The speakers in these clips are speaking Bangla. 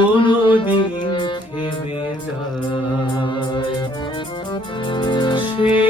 কোনদিন থেমে যায়। সে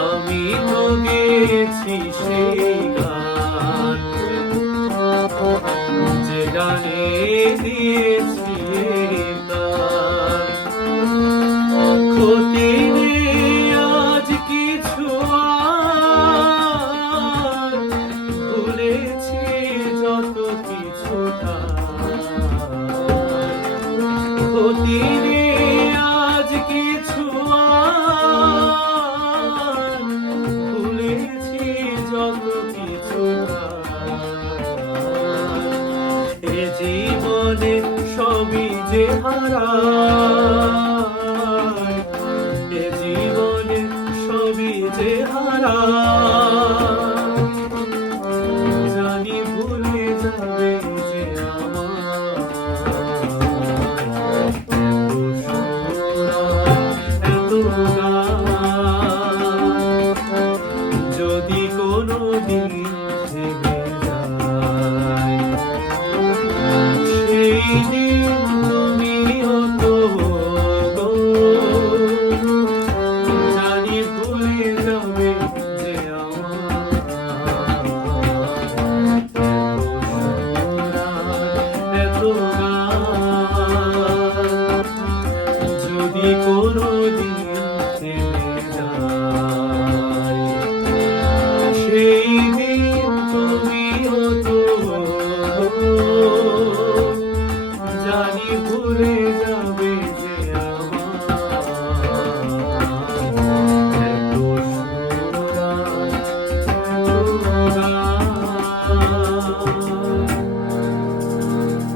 আমি তো গেছি সেই গান যে গানে দিয়েছি তার। ক্ষতি যে হারায়, এ জীবনে সবই যে হারায়, জানি ভুলে যাবে যে আমার যদি কোনো দিন